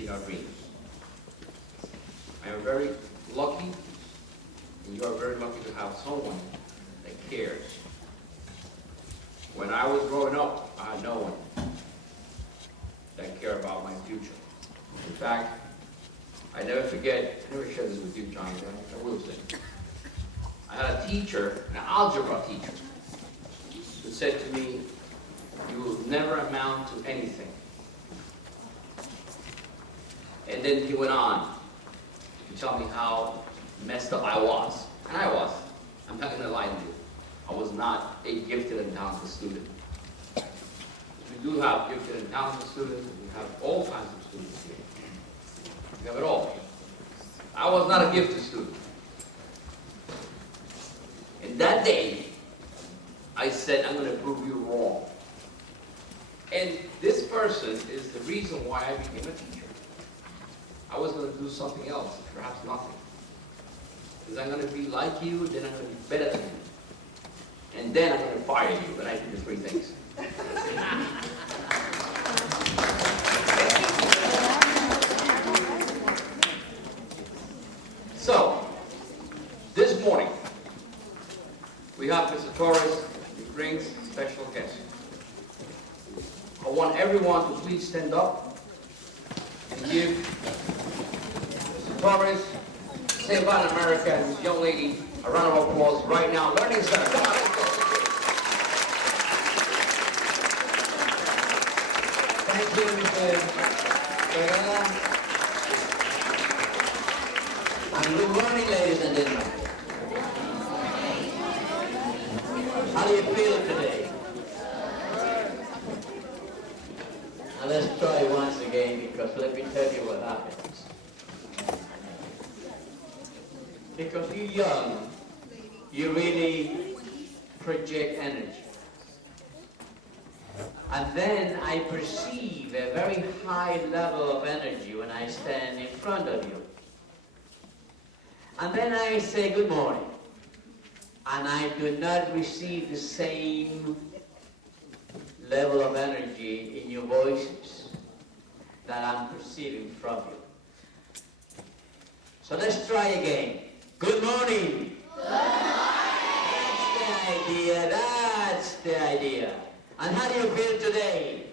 reaching our dreams. I am very lucky, and you are very lucky to have someone that cares. When I was growing up, I had no one that cared about my future. In fact, I never forget, I never shared this with you, John, I will say. I had a teacher, an algebra teacher, who said to me, "You will never amount to anything." And then he went on to tell me how messed up I was. And I was. I'm not going to lie to you. I was not a gifted and talented student. We do have gifted and talented students, and we have all kinds of students here. We have it all. I was not a gifted student. And that day, I said, I'm going to prove you wrong. And this person is the reason why I became a teacher. I was going to do something else, perhaps nothing. Because I'm going to be like you, then I'm going to be better than you. And then I'm going to fire you, and I do the three things. So, this morning, we have Mr. Torres, who brings special guests. I want everyone to please stand up and give Mr. Torres, Save Latin America, and this young lady a round of applause right now. Learning Center, come on, let's go. Thank you, Mr. Pereira. And good morning, ladies and gentlemen. How do you feel today? Now let's try once again, because let me tell you what happens. Because you're young, you really project energy. And then I perceive a very high level of energy when I stand in front of you. And then I say good morning. And I do not receive the same level of energy in your voices that I'm perceiving from you. So let's try again. Good morning. Good morning. That's the idea. That's the idea. And how do you feel today?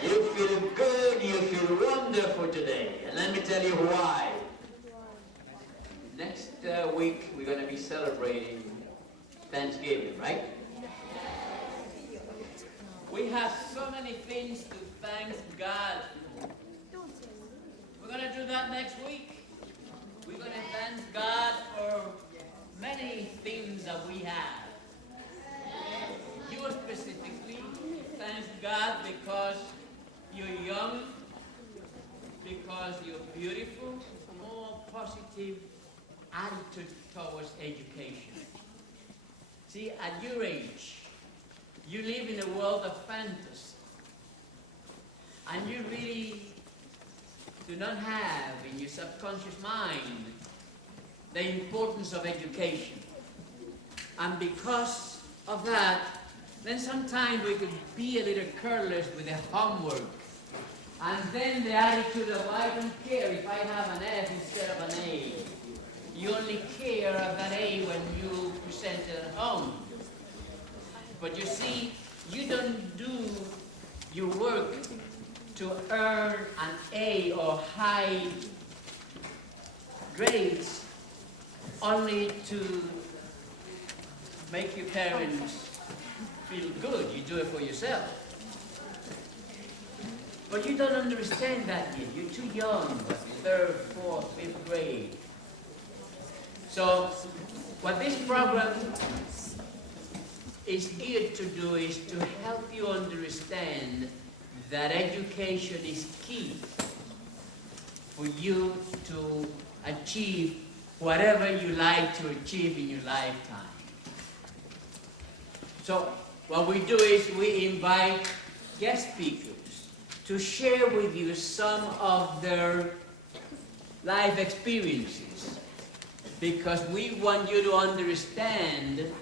Good. You feel good. You feel wonderful today. And let me tell you why. Next week, we're going to be celebrating Thanksgiving, right? We have so many things to thank God for. We're going to do that next week. We're going to thank God for many things that we have. You specifically thank God because you're young, because you're beautiful, more positive attitude towards education. See, at your age, you live in a world of fantasy, and you really do not have in your subconscious mind the importance of education. And because of that, then sometimes we could be a little careless with the homework. And then the attitude of, I don't care if I have an F instead of an A. You only care of that A when you present it at home. But you see, you don't do your work to earn an A or high grades only to make your parents feel good. You do it for yourself. But you don't understand that yet. You're too young, third, fourth, fifth grade. So what this program is here to do is to help you understand that education is key for you to achieve whatever you like to achieve in your lifetime. So what we do is we invite guest speakers to share with you some of their life experiences, because we want you to understand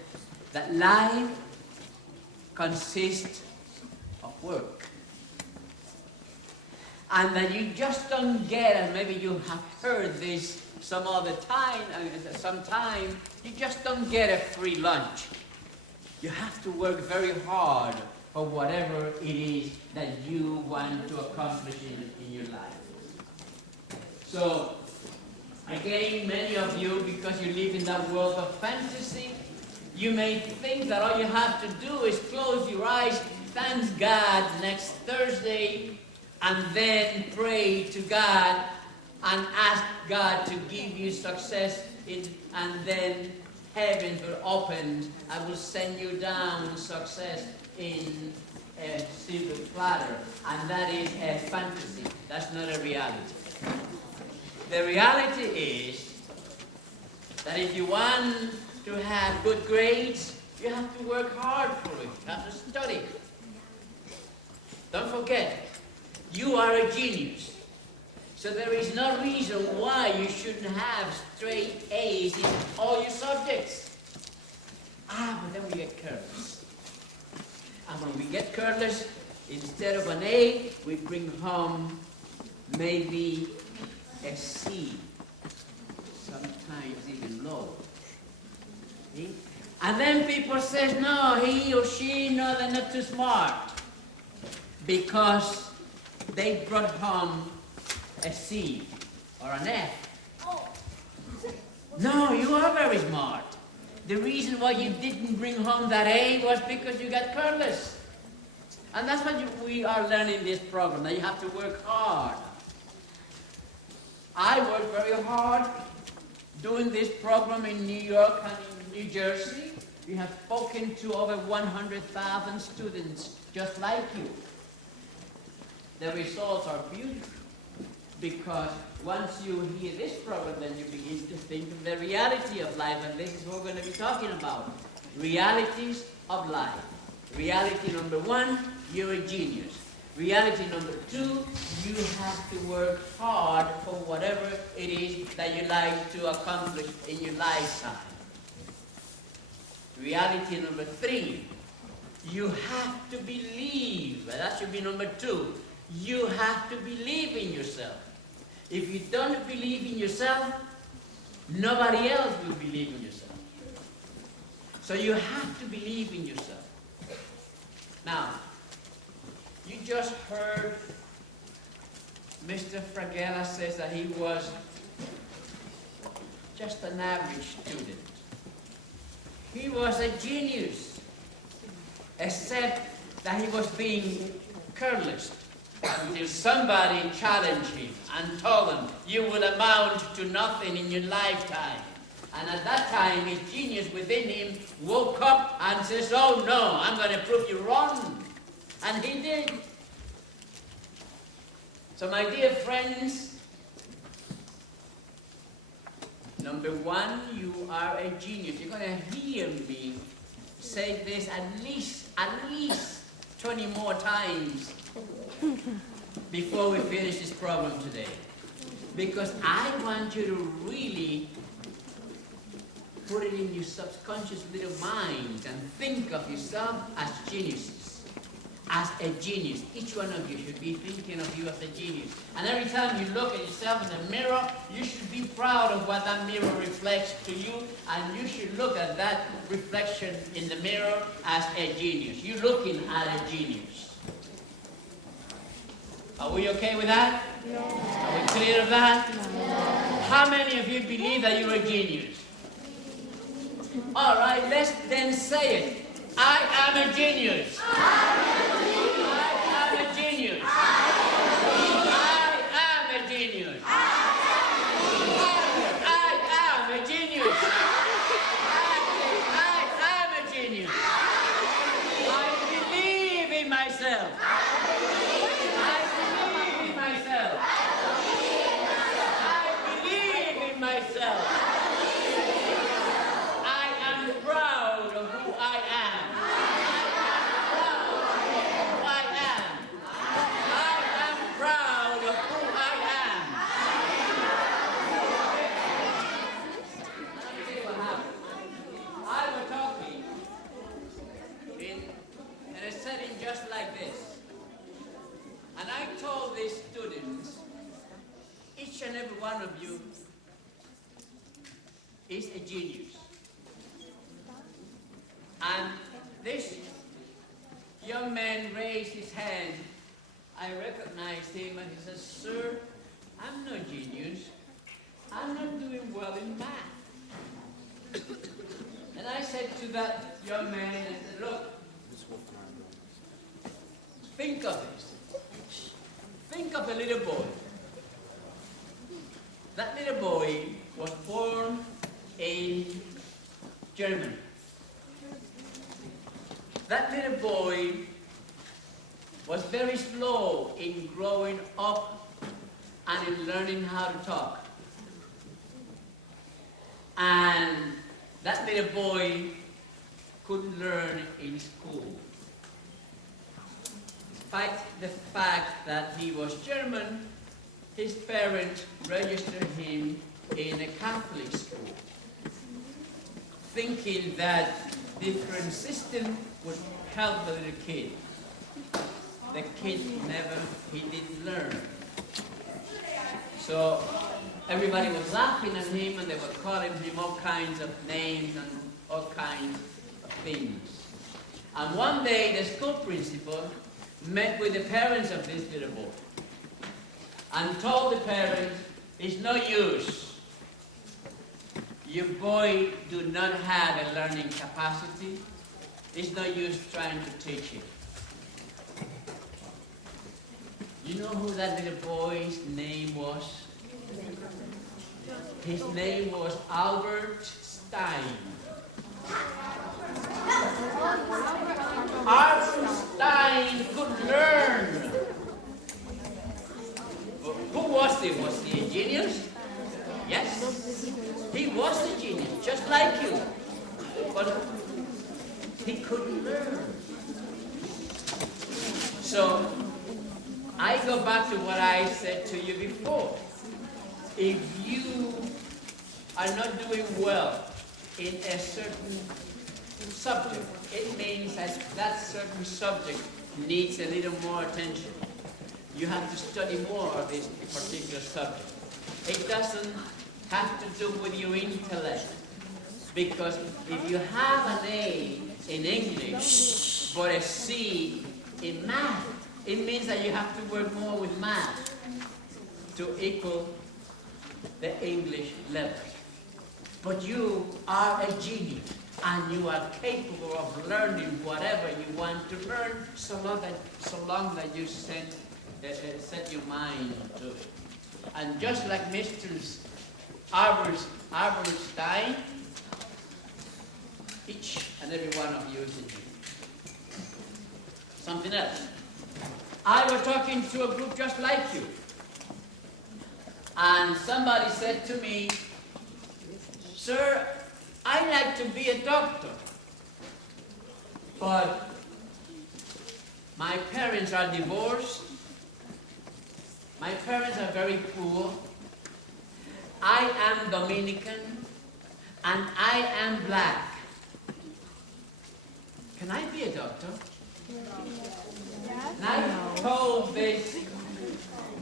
that life consists of work. and that you just don't get, and maybe you have heard this some other time, sometime, you just don't get a free lunch. You have to work very hard for whatever it is that you want to accomplish in your life. So, again, many of you, because you live in that world of fantasy, you may think that all you have to do is close your eyes, thank God next Thursday, and then pray to God and ask God to give you success, and then heavens will open. I will send you down success in a silver platter. And that is a fantasy. That's not a reality. The reality is that if you want to have good grades, you have to work hard for it. You have to study. Don't forget, you are a genius. So there is no reason why you shouldn't have straight A's in all your subjects. But then we get careless. And when we get careless, instead of an A, we bring home maybe a C, sometimes even low. See? And then people say, no, he or she, no, they're not too smart, because they brought home a C or an F. No, you are very smart. The reason why you didn't bring home that A was because you got careless. And that's what we are learning in this program, that you have to work hard. I worked very hard doing this program in New York and in New Jersey. We have spoken to over 100,000 students just like you. The results are beautiful, because once you hear this program, then you begin to think of the reality of life, and this is what we're going to be talking about. Realities of life. Reality number one, you're a genius. Reality number two, you have to work hard for whatever it is that you like to accomplish in your lifetime. Reality number three, you have to believe. That should be number two. You have to believe in yourself. If you don't believe in yourself, nobody else will believe in yourself. So you have to believe in yourself. Now, you just heard Mr. Fraghella says that he was just an average student. He was a genius, except that he was being careless until somebody challenged him and told him, you will amount to nothing in your lifetime. And at that time, his genius within him woke up and says, oh no, I'm going to prove you wrong. And he did. So my dear friends, number one, you are a genius. You're going to hear me say this at least 20 more times before we finish this program today. Because I want you to really put it in your subconscious little mind and think of yourself as geniuses, as a genius. Each one of you should be thinking of you as a genius. And every time you look at yourself in the mirror, you should be proud of what that mirror reflects to you, and you should look at that reflection in the mirror as a genius. You're looking at a genius. Are we okay with that? Yeah. Are we clear of that? Yeah. How many of you believe that you're a genius? All right, let's then say it. I am a genius. I am a genius. I am a genius. I am a genius. I am a genius. I believe in myself. Just like this. And I told these students, students, each and every one of you is a genius. And this young man raised his hand. I recognized him and he said, "Sir, I'm no genius. I'm not doing well in math." And I said to that young man, I said, "Look, think of this. Think of a little boy. That little boy was born in Germany. That little boy was very slow in growing up and in learning how to talk. And that little boy couldn't learn in school. Despite the fact that he was German, his parents registered him in a Catholic school, thinking that different system would help the little kid. The kid he didn't learn. So everybody was laughing at him and they were calling him all kinds of names and all kinds of things. And one day the school principal met with the parents of this little boy and told the parents, "It's no use. Your boy do not have a learning capacity. It's no use trying to teach him." You know who that little boy's name was? His name was Albert Stein. Albert Stein could learn. Who was he? Was he a genius? Yes. He was a genius, just like you. But he couldn't learn. So, I go back to what I said to you before. If you are not doing well in a certain subject, it means that that certain subject needs a little more attention. You have to study more of this particular subject. It doesn't have to do with your intellect. Because if you have an A in English, but a C in math, it means that you have to work more with math to equal the English level. But you are a genius, and you are capable of learning whatever you want to learn, so long that you set your mind to it. And just like Mr. Albert Stein, each and every one of you is a genius. Something else. I was talking to a group just like you. And somebody said to me, "Sir, I like to be a doctor. But my parents are divorced. My parents are very poor. I am Dominican. And I am black. Can I be a doctor?" And I told this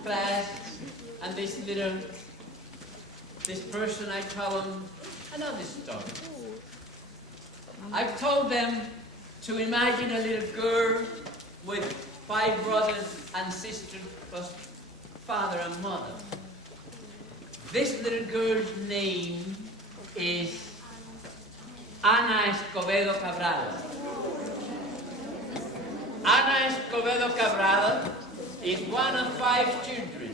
class and this person, I told them another story. I told them to imagine a little girl with 5 brothers and sisters plus father and mother. This little girl's name is Ana Escobedo Cabral. Ana Escobedo Cabral is one of 5 children,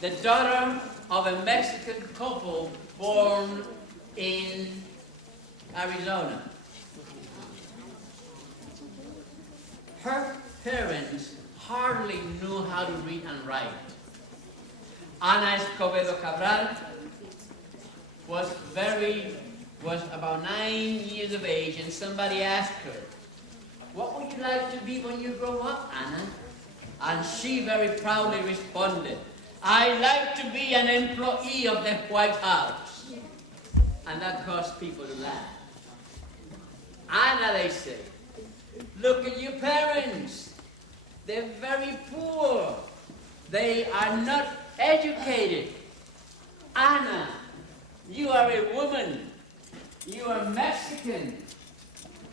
the daughter of a Mexican couple born in Arizona. Her parents hardly knew how to read and write. Ana Escobedo Cabral was about 9 years of age, and somebody asked her, "What would you like to be when you grow up, Anna?" And she very proudly responded, "I like to be an employee of the White House." And that caused people to laugh. "Anna," they say, "look at your parents. They're very poor. They are not educated. Anna, you are a woman. You are Mexican.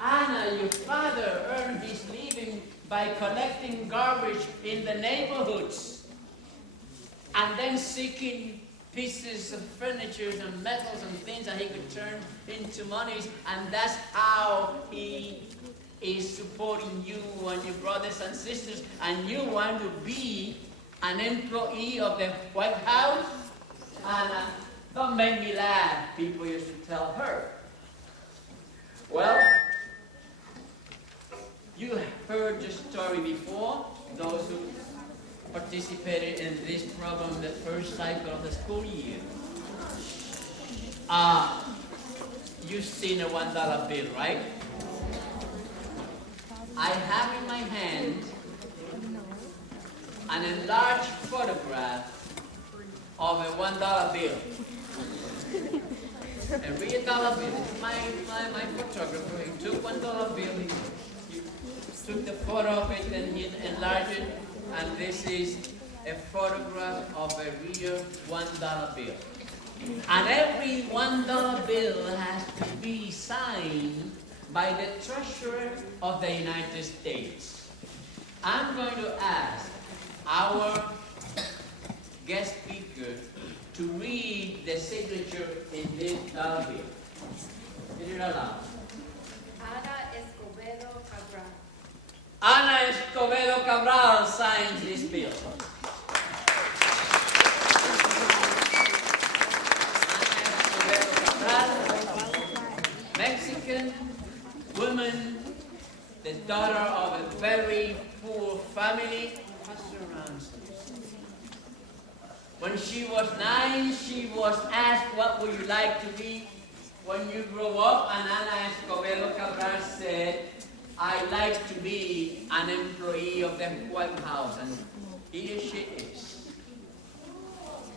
Anna, your father earned his living by collecting garbage in the neighborhoods and then seeking pieces of furniture and metals and things that he could turn into monies, and that's how he is supporting you and your brothers and sisters, and you want to be an employee of the White House? Anna, don't make me laugh, people used to tell her. Well, you heard the story before, those who participated in this program the first cycle of the school year. You've seen a $1 bill, right? I have in my hand an enlarged photograph of a $1 bill. A real dollar bill. My photographer, he took $1 bill, he took the photo of it and he enlarged it, and this is a photograph of a real $1 bill. And every $1 bill has to be signed by the Treasurer of the United States. I'm going to ask our guest speaker to read the signature in this dollar bill. Is it allowed? Ana Escobedo Cabral signs this bill. Ana Escobedo Cabral, Mexican woman, the daughter of a very poor family. When she was 9, she was asked, what would you like to be when you grow up? And Ana Escobedo Cabral said, I'd like to be an employee of the White House. And here she is,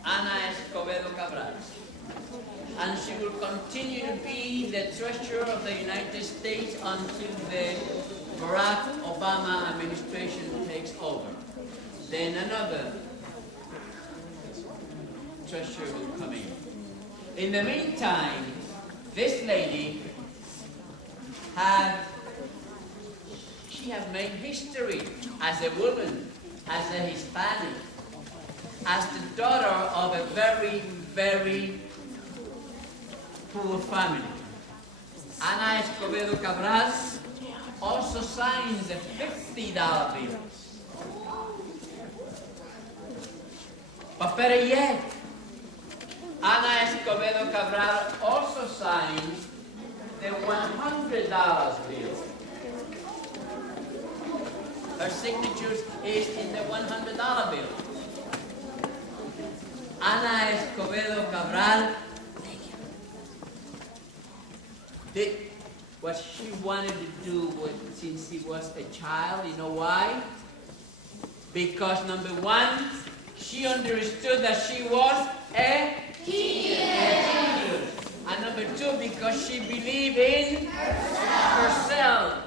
Ana Escobedo Cabral. And she will continue to be the Treasurer of the United States until the Barack Obama administration takes over. Then another Treasurer will come in. In the meantime, this lady she has made history as a woman, as a Hispanic, as the daughter of a very, very poor family. Ana Escobedo Cabral also signs a $50 bill. But better yet, Ana Escobedo Cabral also signs the $100 bill. Her signature is in the $100 bill. Ana Escobedo Cabral did what she wanted to do since she was a child. You know why? Because number one, she understood that she was a genius. And number two, because she believed in herself.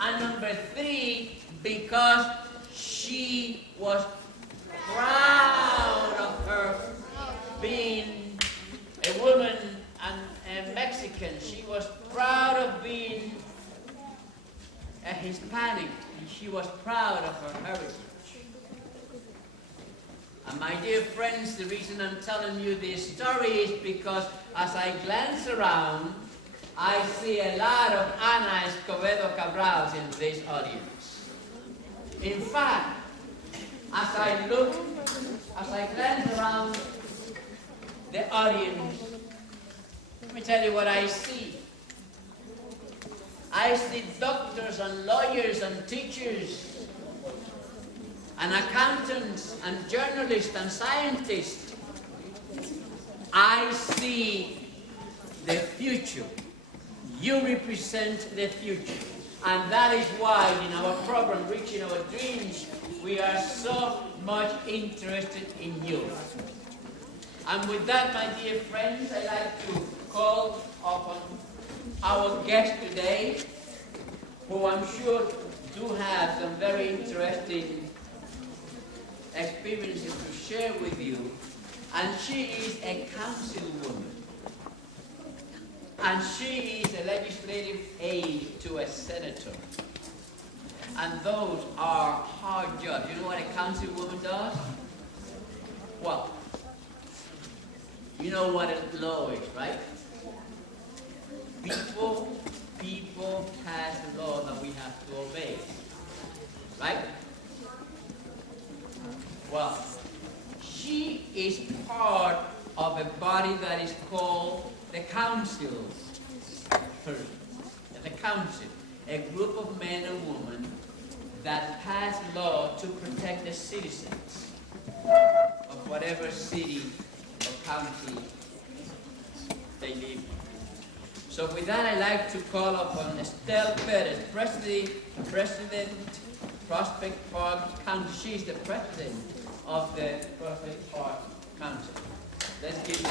And number three, because she was proud of her being a woman and a Mexican. She was proud of being a Hispanic, and she was proud of her heritage. And my dear friends, the reason I'm telling you this story is because as I glance around, I see a lot of Ana Escobedo Cabrals in this audience. In fact, as I glance around the audience, let me tell you what I see. I see doctors and lawyers and teachers and accountants and journalists and scientists. I see the future. You represent the future. And that is why in our program, Reaching Our Dreams, we are so much interested in you. And with that, my dear friends, I'd like to call upon our guest today, who I'm sure do have some very interesting experiences to share with you, and she is a councilwoman. And she is a legislative aide to a senator. And those are hard jobs. You know what a councilwoman does? Well, you know what a law is, right? People pass a law that we have to obey, right? Well, she is part of a body that is called the council. The council, a group of men and women that pass law to protect the citizens of whatever city or county they live in. So with that, I'd like to call upon Estelle Perez, President, Prospect Park County. She's the president of the Prospect Park Council. Let's give it.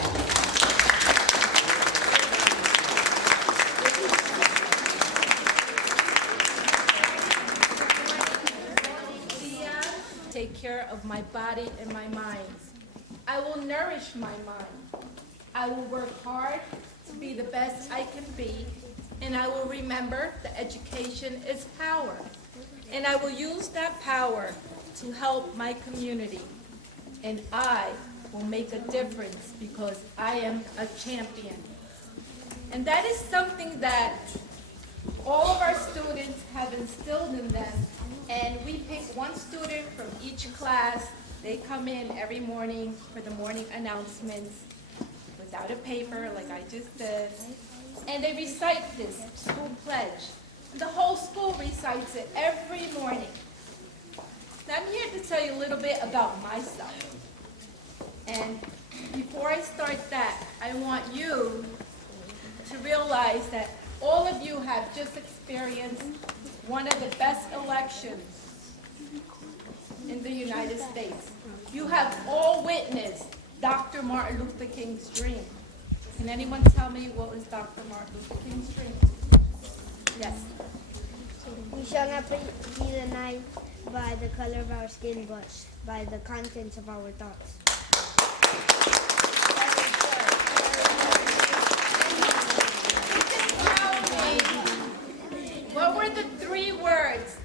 Take care of my body and my mind. I will nourish my mind. I will work hard to be the best I can be, and I will remember that education is power. And I will use that power to help my community. And I will make a difference because I am a champion. And that is something that all of our students have instilled in them. And we pick one student from each class. They come in every morning for the morning announcements without a paper, like I just said. And they recite this school pledge. The whole school recites it every morning. Now I'm here to tell you a little bit about myself. And before I start that, I want you to realize that all of you have just experienced one of the best elections in the United States. You have all witnessed Dr. Martin Luther King's dream. Can anyone tell me what was Dr. Martin Luther King's dream? Yes. We shall not be denied by the color of our skin, but by the contents of our thoughts. What were the 3 words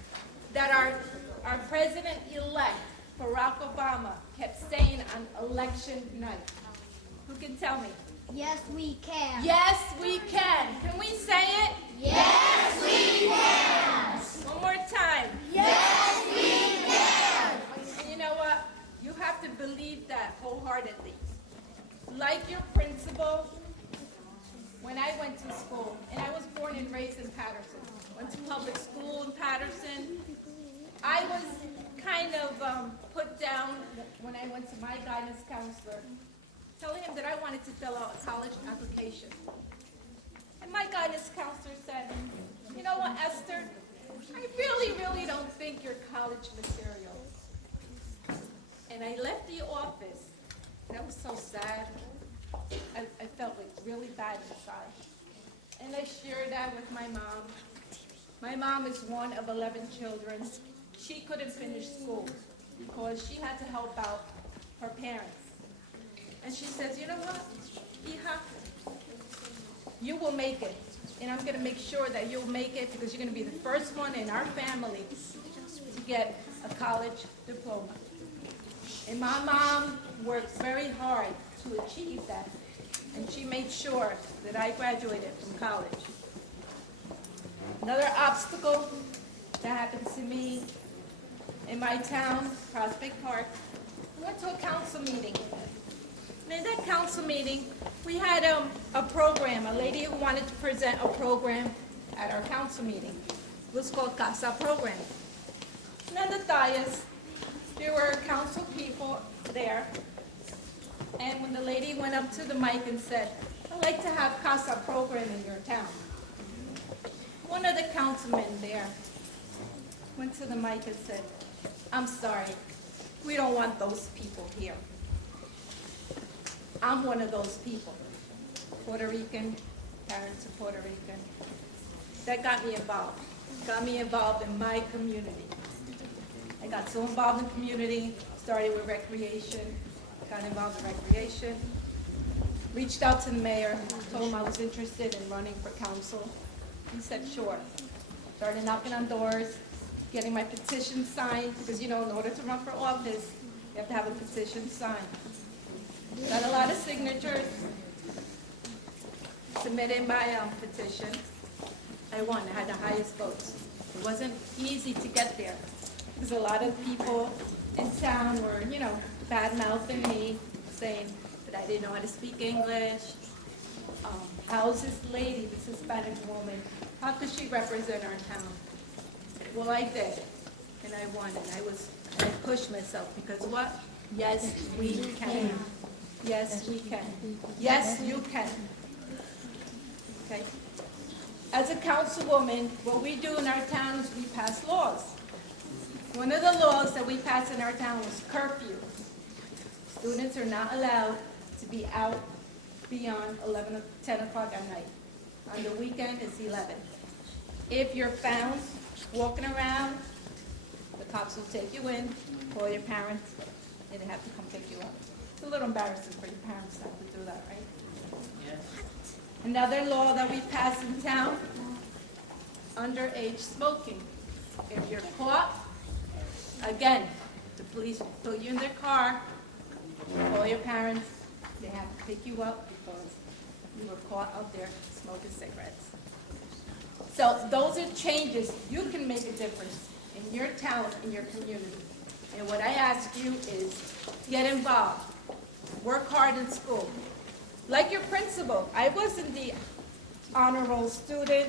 that our president-elect, Barack Obama, kept saying on election night? Who can tell me? Yes, we can. Yes, we can. Can we say it? Yes, we can. One more time. Yes, we can. And you know what? You have to believe that wholeheartedly. Like your principal, when I went to school, and I was born and raised in Patterson, went to public school in Patterson, I was kind of put down when I went to my guidance counselor, telling him that I wanted to fill out a college application. And my guidance counselor said, you know what, Esther, I really don't think you're college material. And I left the office, and I was so sad. I felt like really bad inside. And I shared that with my mom. My mom is one of 11 children. She couldn't finish school because she had to help out her parents. And she says, you know what, Hija, you will make it. And I'm going to make sure that you'll make it because you're going to be the first one in our family to get a college diploma. And my mom worked very hard to achieve that. And she made sure that I graduated from college. Another obstacle that happened to me in my town, Prospect Park, I went to a council meeting. And in that council meeting, we had a program, a lady who wanted to present a program at our council meeting. It was called Casa Program. And on the dais, there were council people there. And when the lady went up to the mic and said, I'd like to have Casa Program in your town. One of the councilmen there went to the mic and said, I'm sorry, we don't want those people here. I'm one of those people, Puerto Rican, parents of Puerto Rican. That got me involved in my community. I got so involved in community, started with recreation, got involved in recreation, reached out to the mayor, told him I was interested in running for council. He said, sure. Started knocking on doors, getting my petition signed, because in order to run for office, you have to have a petition signed. Got a lot of signatures, submitted my petition. I won, I had the highest votes. It wasn't easy to get there, because a lot of people in town were, bad-mouthing me, saying that I didn't know how to speak English. How's this lady, this Hispanic woman, how could she represent our town? Well, I did, and I won, and I pushed myself, because what? Yes, we can. Yes, we can. Yes, you can. Okay? As a councilwoman, what we do in our town is we pass laws. One of the laws that we passed in our town was curfew. Students are not allowed to be out beyond 10 o'clock at night. On the weekend, it's 11. If you're found walking around, the cops will take you in, call your parents, and they have to come pick you up. It's a little embarrassing for your parents to have to do that, right? Yes. Another law that we passed in town, underage smoking. If you're caught, again, the police will put you in their car, call your parents, they have to pick you up because you were caught out there smoking cigarettes. So those are changes. You can make a difference in your town, in your community. And what I ask you is get involved. Work hard in school. Like your principal, I wasn't the honor roll student.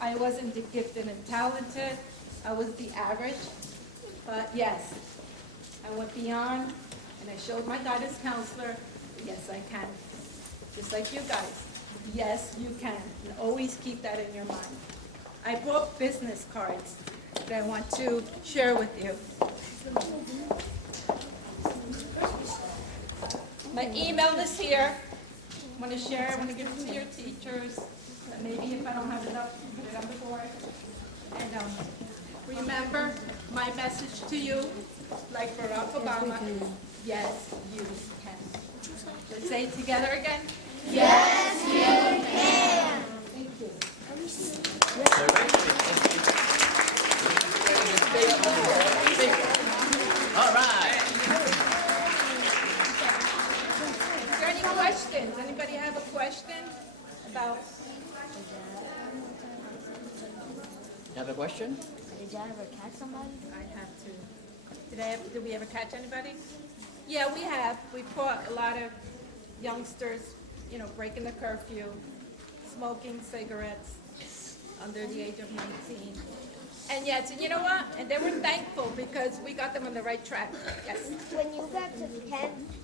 I wasn't the gifted and talented. I was the average. But yes, I went beyond and I showed my guidance counselor, yes, I can. Just like you guys. Yes, you can. And always keep that in your mind. I brought business cards that I want to share with you. My email is here. I want to share, I want to give it to your teachers. Maybe if I don't have enough, put it on the board. And remember my message to you, like Barack Obama, yes, you can. Let's say it together again. Yes, you can. Thank you. All right. Is there any questions? Anybody have a question about? You have a question? Did you ever catch somebody? I have to. Did we ever catch anybody? Yeah, we have. We caught a lot of youngsters, breaking the curfew, smoking cigarettes under the age of 19. And yes, and you know what? And they were thankful because we got them on the right track. Yes. When you got to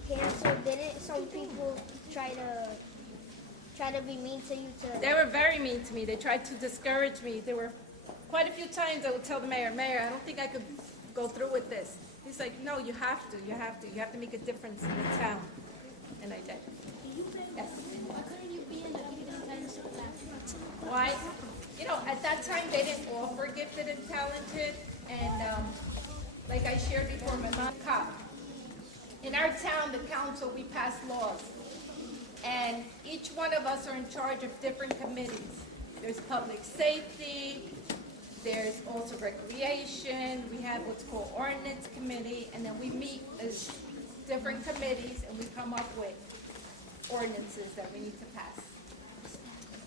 cancer, didn't some people try to be mean to you too? They were very mean to me. They tried to discourage me. There were quite a few times I would tell the mayor, I don't think I could go through with this. He's like, no, you have to make a difference in the town. And I did. Yes. Why couldn't you be in the gifted and talented class? Why? At that time, they didn't offer gifted and talented. And like I shared before, my mom cop. In our town, the council, we pass laws. And each one of us are in charge of different committees. There's public safety, there's also recreation, we have what's called ordinance committee, and then we meet as different committees and we come up with ordinances that we need to pass.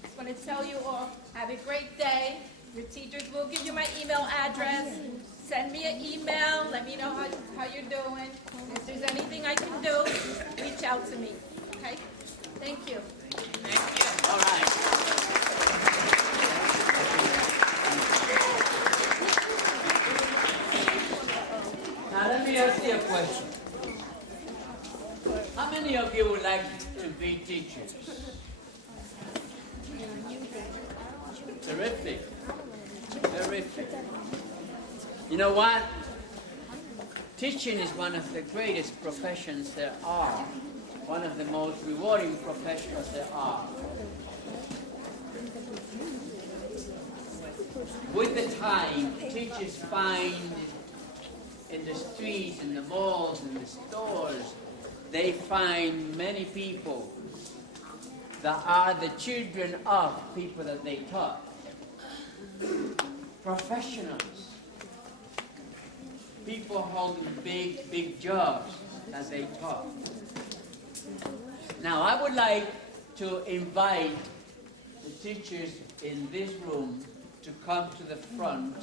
Just want to tell you all, have a great day. Your teachers will give you my email address. Send me an email, let me know how you're doing. If there's anything I can do, reach out to me, okay? Thank you. Thank you. All right. Now let me ask you a question. How many of you would like to be teachers? Terrific. Terrific. You know what? Teaching is one of the greatest professions there are. One of the most rewarding professions there are. With the time, teachers find in the streets, in the malls, in the stores, they find many people that are the children of people that they taught. Professionals. People holding big, big jobs that they taught. Now, I would like to invite the teachers in this room to come to the front,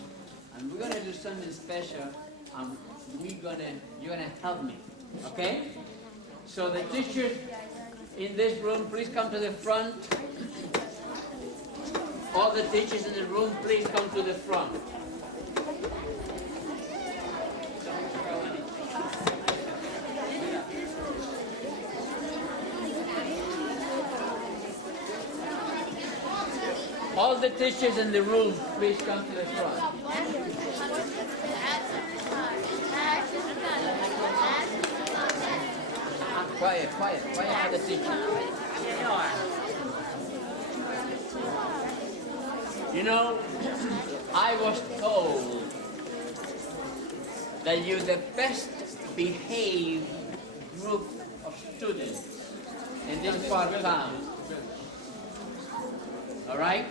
and we're going to do something special, and you're going to help me, okay? So the teachers in this room, please come to the front. All the teachers in the room, please come to the front. All the teachers in the room, please come to the front. Quiet for the teacher. You know, I was told that you're the best behaved group of students in this part of town. All right?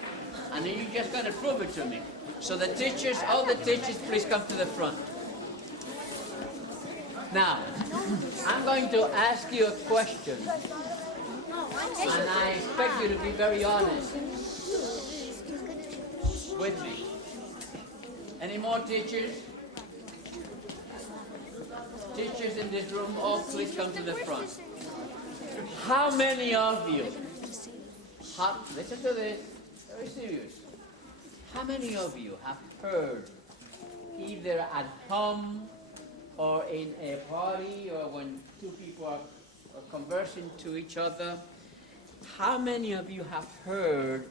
And then you're just going to prove it to me. So the teachers, all the teachers, please come to the front. Now, I'm going to ask you a question. And I expect you to be very honest with me. Any more teachers? Teachers in this room, all please come to the front. How many of you, listen to this, very serious. How many of you have heard, either at home or in a party or when two people are conversing to each other, how many of you have heard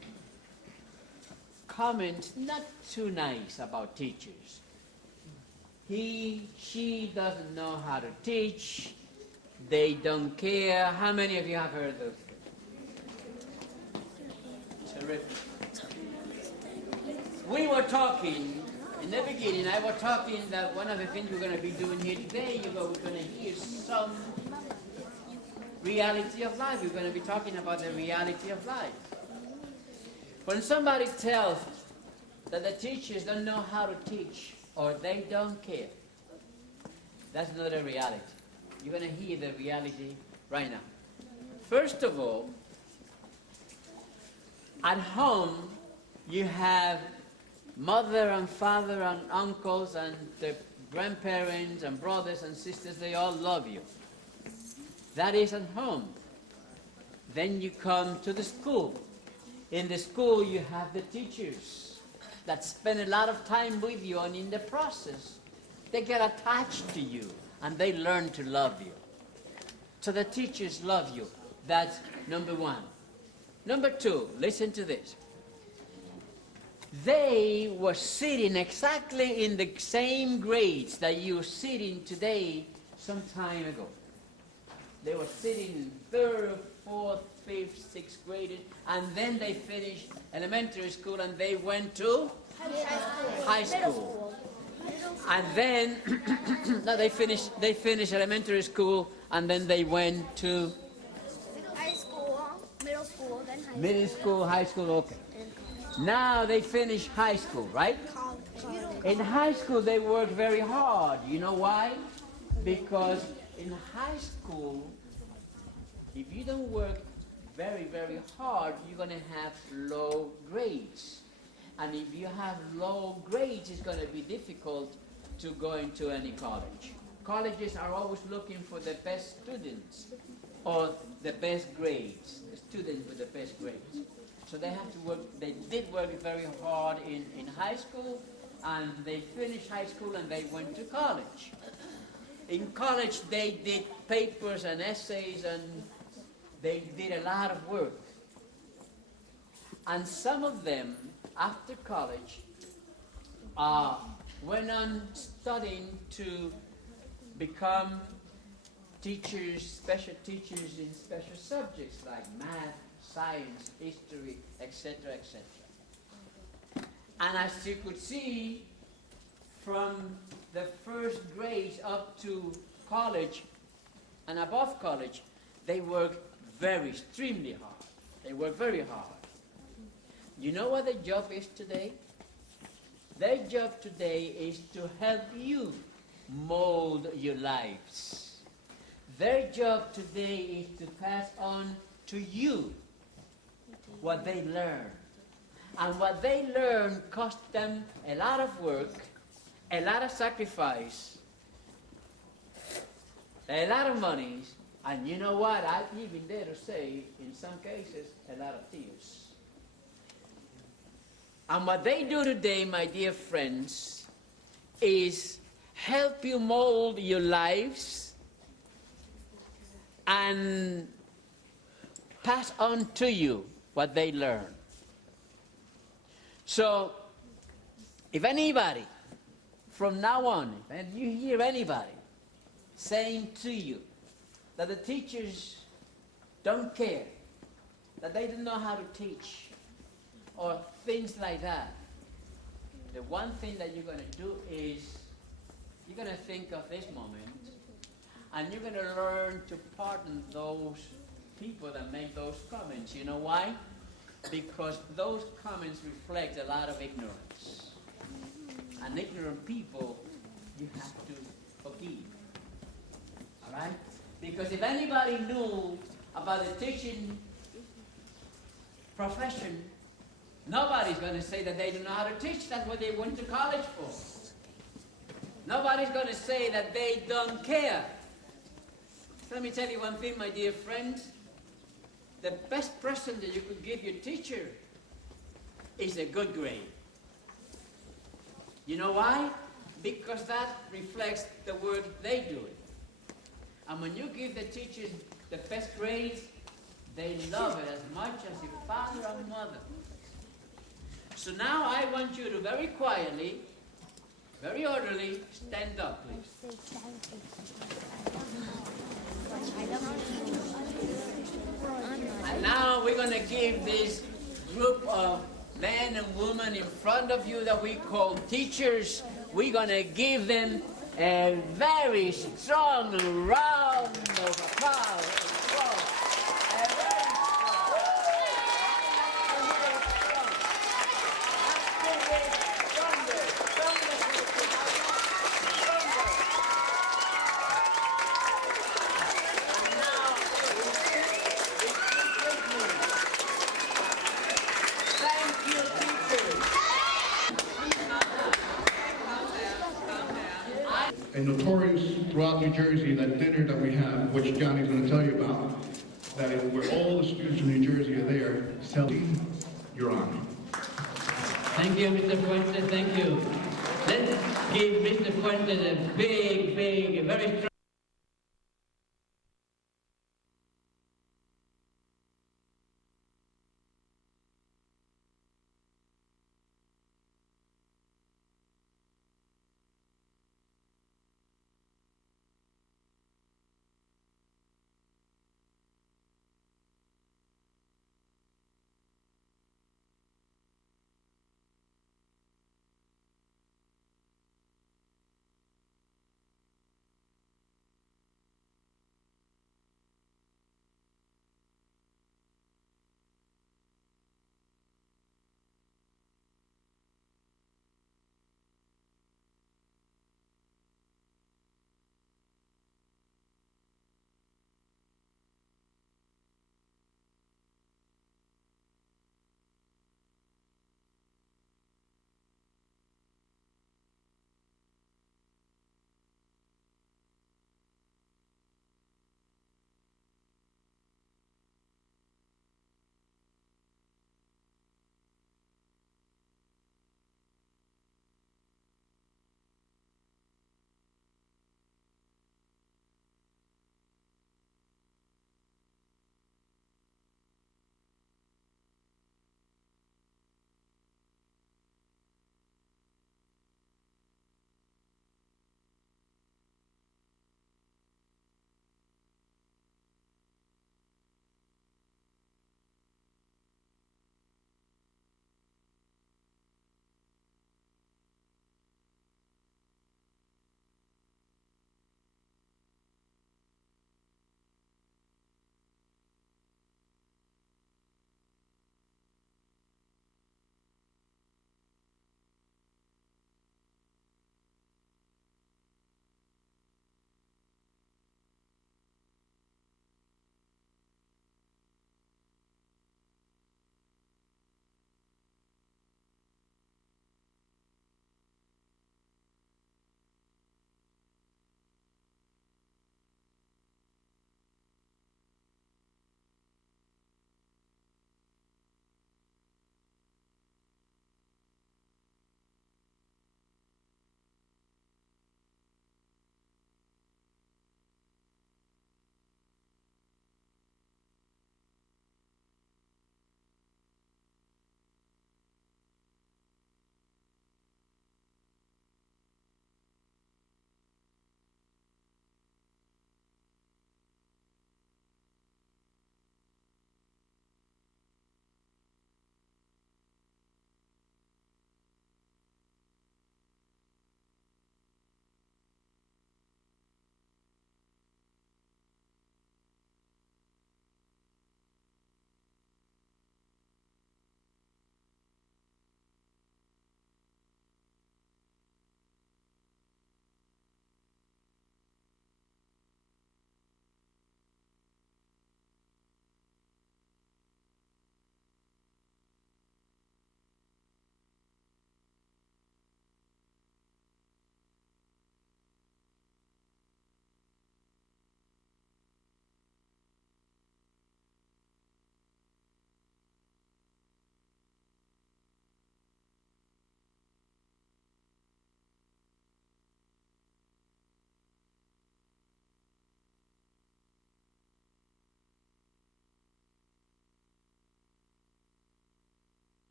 comments not too nice about teachers? She doesn't know how to teach, they don't care. How many of you have heard those things? Terrific. We were talking, in the beginning, I was talking that one of the things we're going to be doing here today, we're going to hear some reality of life. We're going to be talking about the reality of life. When somebody tells that the teachers don't know how to teach or they don't care, that's not a reality. You're going to hear the reality right now. First of all, at home, you have mother and father and uncles and the grandparents and brothers and sisters, they all love you. That is at home. Then you come to the school. In the school you have the teachers that spend a lot of time with you, and in the process they get attached to you and they learn to love you. So the teachers love you. That's number one. Number two, listen to this. They were sitting exactly in the same grades that you're sitting today some time ago. They were sitting in third, fourth, fifth, sixth grade, and then they finished elementary school and they went to high school. And then no, they finished elementary school and then they went to High school, middle school, then high middle school, high school, okay. Now they finish high school, right? In high school they work very hard. You know why? Because in high school, if you don't work very, very hard, you're going to have low grades. And if you have low grades, it's going to be difficult to go into any college. Colleges are always looking for the best students or the best grades, the students with the best grades. So they have to work, they did work very hard in high school, and they finished high school and they went to college. In college they did papers and essays and they did a lot of work. And some of them, after college, went on studying to become teachers, special teachers in special subjects like math, science, history, etc., etc. And as you could see from the first grades up to college and above college, they work extremely hard. They work very hard. You know what their job is today? Their job today is to help you mold your lives. Their job today is to pass on to you what they learn. And what they learn cost them a lot of work, a lot of sacrifice, a lot of money, and you know what? I even dare to say, in some cases, a lot of tears. And what they do today, my dear friends, is help you mold your lives and pass on to you what they learn. So, if anybody, from now on, if you hear anybody saying to you that the teachers don't care, that they don't know how to teach, or things like that, the one thing that you're going to do is you're going to think of this moment, and you're going to learn to pardon those people that make those comments. You know why? Because those comments reflect a lot of ignorance. And ignorant people, you have to forgive. All right? Because if anybody knew about the teaching profession, nobody's going to say that they don't know how to teach. That's what they went to college for. Nobody's going to say that they don't care. So let me tell you one thing, my dear friends. The best present that you could give your teacher is a good grade. You know why? Because that reflects the work they do. And when you give the teachers the best grades, they love it as much as your father and mother. So now I want you to very quietly, very orderly, stand up, please. And now we're going to give this group of men and women in front of you that we call teachers, we're going to give them a very strong round of applause. A very and notorious throughout New Jersey, that dinner that we have, which Johnny's going to tell you about, that is where all the students from New Jersey are there, selling your honor. Thank you, Mr. Fuentes, thank you. Let's give Mr. Fuentes a big, very strong